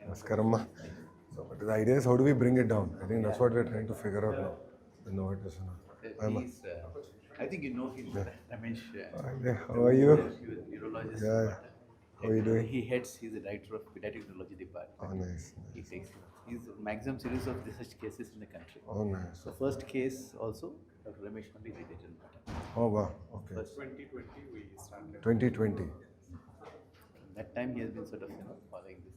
Namaskaram. So, but the idea is how do we bring it down? I think that's what we're trying to figure out now. You know what is I think you know him, Ramesh. yeah. How are you? Urologist. Yeah. How are you doing? He heads. He's the director of pediatric neurology department. Oh, nice. He takes. He's a maximum series of such cases in the country. Oh, nice. The first case also, Dr. Ramesh only related. Oh, wow. Okay. First 2020 we started. 2020. that time he has been sort of following this.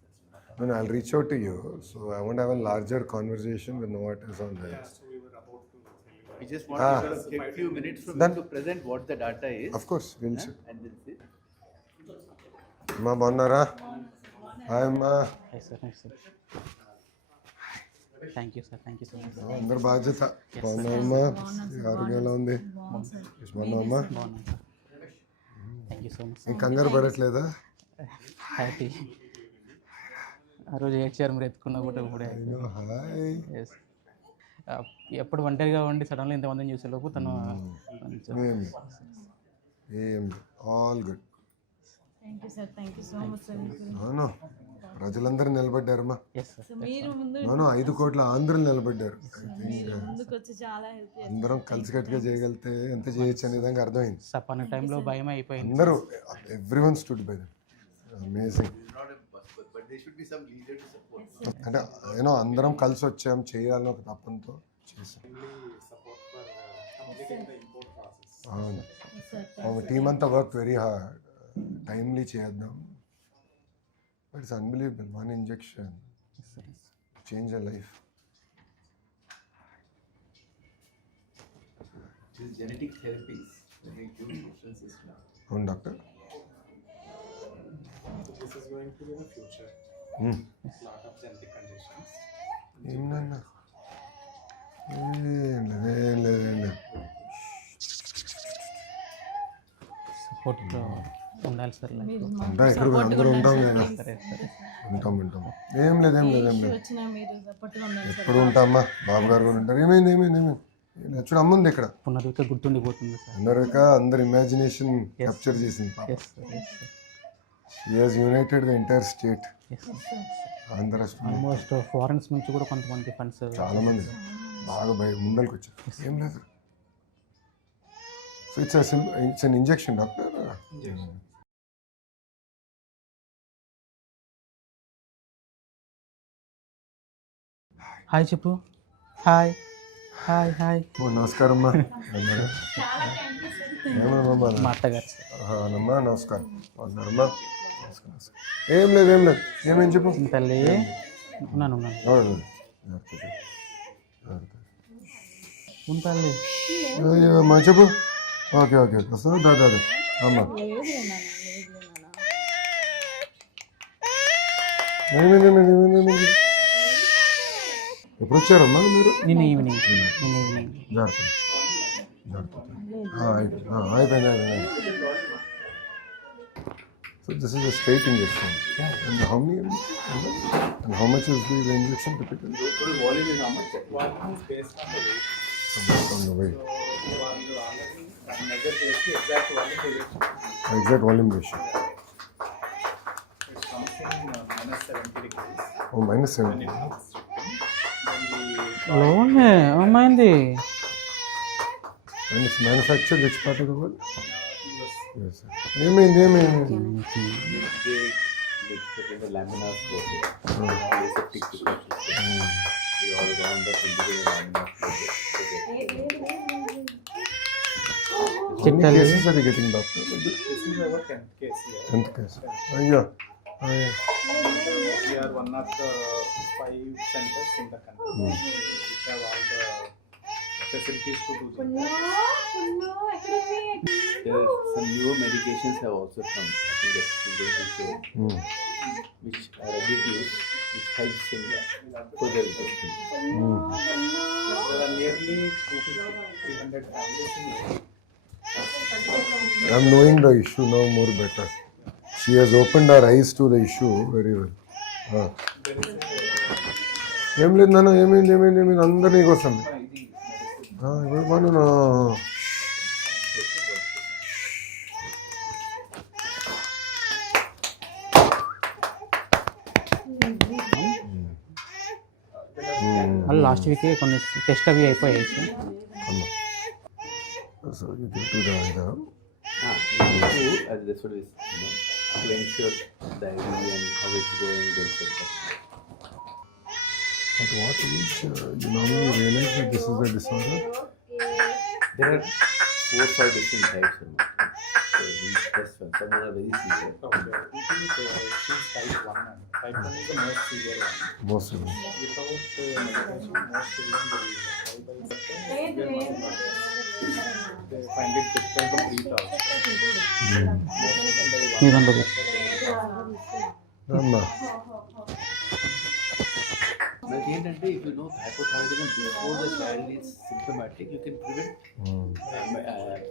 No, I'll reach out to you. So I want to have a larger conversation with Novartis on Yeah, this. so we were about to tell you. We just want to sort of take a few minutes from Done. you to present what the data is. Of course, we'll see. And then see. Ma bonnara. Hi, ma. Hi, sir. Hi, sir. Thank you, sir. Thank you so much. అందరు బాధ్యత బాగున్నారమ్మా ఆరోగ్యం ఎలా ఉంది బాగున్నావమ్మా బాగున్నాను sir. Thank you so much నీకు కంగారు పడట్లేదా హ్యాపీ. ఆ రోజు ఏడ్చారు మీరు ఎత్తుకున్నా కూడా ఇప్పుడే. హాయ్ ఎస్ ఎప్పుడు ఒంటరిగా ఉండి సడన్గా ఇంతమందిని చూసేలోపు తను ఏం all good thank you sir, thank you so much sir. అవును ప్రజలందరూ నిలబడ్డారమ్మా ఎస్ సార్. సో మీరు ముందు అవును 5 కోట్ల ఆంధ్రులు నిలబడ్డారు ముందుకు వచ్చి చాలా హెల్ప్ చేస్తారు. అందరం కలిసికట్టుగా చేయగలిగితే ఎంత చేయొచ్చు అనే విధంగా అర్థమైంది సపన్న టైంలో భయం అయిపోయింది. అందరూ everyone stood by them amazing Not a but there should be some leader to support. అంటే ఏమో అందరం కలిసి వచ్చాం చేయాలని ఒక తప్పంతో చేసాం Support for completing the import process. అవును సార్ టీమ్ అంతా వర్క్ వెరీ హార్డ్ టైమ్లీ చేద్దాం but it's unbelievable one injection change a life These genetic therapies make huge difference is now. అవును doctor This is going to be the future. Lot of genetic conditions. ఏమన్నా ఏం లేదు సపోర్ట్ ఉండాలి sir life. ఉంటాం ఇక్కడ కూడా అందరూ ఉంటాం నేను సరే సరే. ఉంటాం ఏం లేదు వచ్చినా మీరు సపోర్ట్గా ఉండాలి సార్. ఎప్పుడు ఉంటామా బాబు గారు కూడా ఉంటారు ఏమైంది చూడు అమ్ముంది ఇక్కడ పునరుక గుర్తుండిపోతుంది సార్. అందరిక అందరు ఇమాజినేషన్ క్యాప్చర్ చేసింది yes sir. Yes sir. She has united the entire state yes sir. Andhra రాష్ట్రం ఆల్మోస్ట్ ఫారెన్స్ నుంచి కూడా కొంతమంది ఫండ్స్. చాలా మంది బాగా ముందరికి వచ్చారు ఏం లేదు so it's an injection doctor hi చెప్పు. Hi hi hi. నమస్కారం అమ్మా ఏమమ్మా మా అత్తగారు సార్. అమ్మా నమస్కారం అన్నారమ్మా ఏం లేదు ఏమేం చెప్పు తల్లి ఉన్నాను ఉంటాలి. అమ్మా చెప్పు ఓకే వస్తా దాదా అమ్మా ఏమైంది ఎప్పుడు వచ్చారమ్మా మీరు నిన్న ఈవినింగ్ అయిపోయింది so this is a straight injection and how much is the injection typical Total volume is how much? One is based on the weight. వాళ్ళు already measure చేసి exact volume they will show. Exact volume ratio It comes in -70 degrees. Oh -70 Then లోనే అమ్మాయింది. And it's manufacture which part of the world yes sir ఏమైంది They take the laminar flow here. Aseptic tissue system. We all round up into the laminar flow here. ఎన్ని కేసెస్ అది getting doctor this is our 10th case here. ఎంత కేసు అయ్యో We are one of the 5 centers in the country which have all the facilities to do this. There are some newer medications have also come. I think that's going to show which are ready to use, which helps in further testing. There are nearly 200-300 families in India. I'm knowing the issue now more better. She has opened her eyes to the issue very well. ఏం లేదు నాన్న ఏమైంది అందరు నీకోసం ఇప్పుడు పను మళ్ళీ last week కొన్ని టెస్ట్ అవి అయిపోయాయి sir. So you can do the as this one is, to ensure the IDD and how it's going, they'll check that. at what age you normally realize that this is a disorder? There are 4-5 different types. So these first one, some are very severe. Okay. She's type 1 and type 1 is the most severe one. Most of them. Without medication, most children will they find it difficult to breathe out. మీ దాంట్లో Rama. But ఏంటంటే if you know hypothyroidism before the child is symptomatic, you can prevent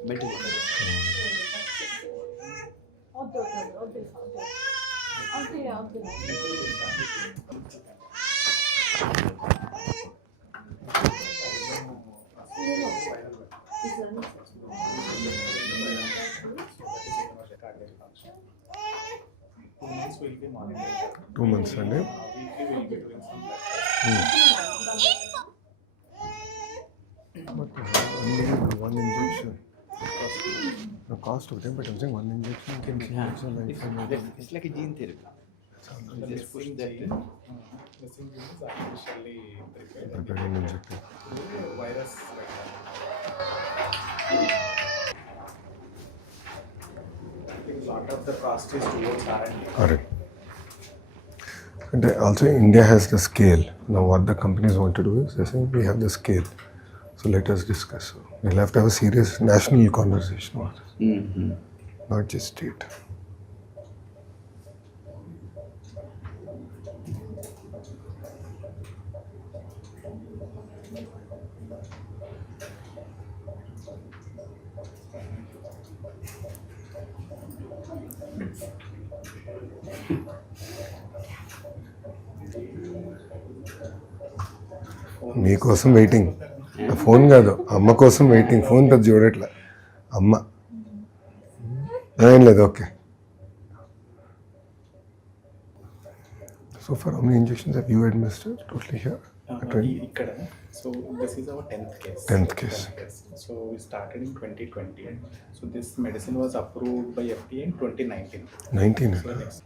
mental illness. Will be monitored. 2 months and Weekly we'll be doing some blood tests. but only one injection. The cost of them, but I'm saying one injection can change your life. It's like a gene therapy. You just push that in. Missing gene is artificially prepared. Prepared and injected. Virus vector. I think a lot of the cost is towards R&D. Correct. And also India has the scale. Now what the companies want to do is they say we have the scale. So let us discuss. So we'll have to have a serious national conversation about this, not just state. మీకోసం waiting. Phone కాదు, అమ్మ కోసం waiting. Phone పెద్ద చూడట్లే అమ్మ. ఏం లేదు, okay. So for how many injections have you administered totally here? Ikkada. So this is our 10th case. 10th case. So we started in 2020. So this medicine was approved by FDA in 2019. 19. So next.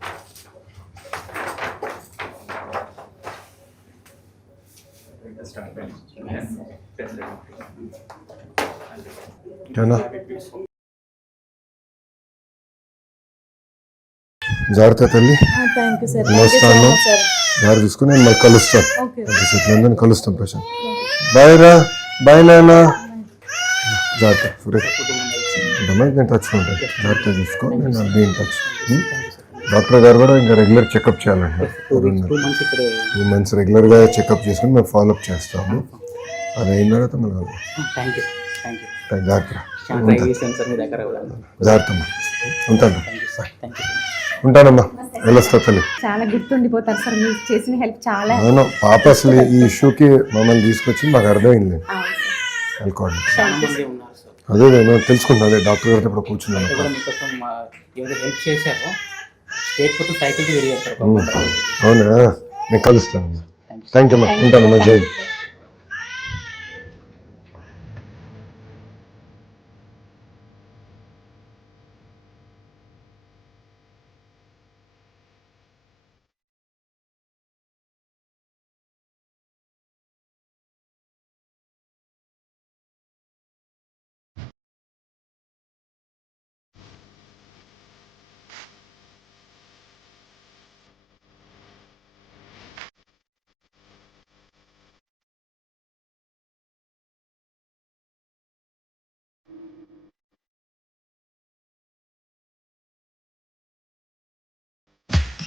ఏనా జాగ్రత్త తల్లి. Thank you sir. వస్తాను, జాగ్రత్త చూసుకుని నేను మళ్ళీ కలుస్తాను. ఓకే. అందరిని కలుస్తాం ప్రశాంత్. బాయ్ రా, బాయ్ నాన్న. జాగ్రత్త సురేష్. నేను టచ్లో ఉంటాను. జాగ్రత్త చూసుకో, నేను అది ఇన్ టచ్. డాక్టర్ గారు కూడా ఇంకా రెగ్యులర్ చెకప్ చేయాలంటున్నారు. 2 months ఇక్కడ 2 months రెగ్యులర్గా చెకప్ చేసుకుని మేము ఫాలోఅప్ చేస్తాము. అది అయిన తర్వాత మళ్ళీ థ్యాంక్ యూ జాగ్రత్త. ట్రై చేశాను సార్ మీ దగ్గర కూడా. జాగ్రత్త ఉంటాను. Thank you. ఉంటానమ్మా, వెళ్ళొస్తా తల్లి. చాలా గుర్తుండిపోతారు సార్, మీరు చేసిన హెల్ప్ చాలా. అవును, పాప అసలు ఈ ఇష్యూకి మమ్మల్ని తీసుకొచ్చి మాకు అర్థమైంది. అనుకోండి, చాలా మంది ఉన్నారు సార్. అదే నేను తెలుసుకుంటాను. అదే డాక్టర్ గారితో ఇప్పుడు కూర్చున్నాను. కూడా మీకోసం ఎవరు హెల్ప్ చేశారో స్టేట్ మొత్తం సైకిల్కి వెళ్ళి చేస్తారు. అవునా, నేను కలుస్తాను. థ్యాంక్ యూ అమ్మా, ఉంటానమ్మా. జై.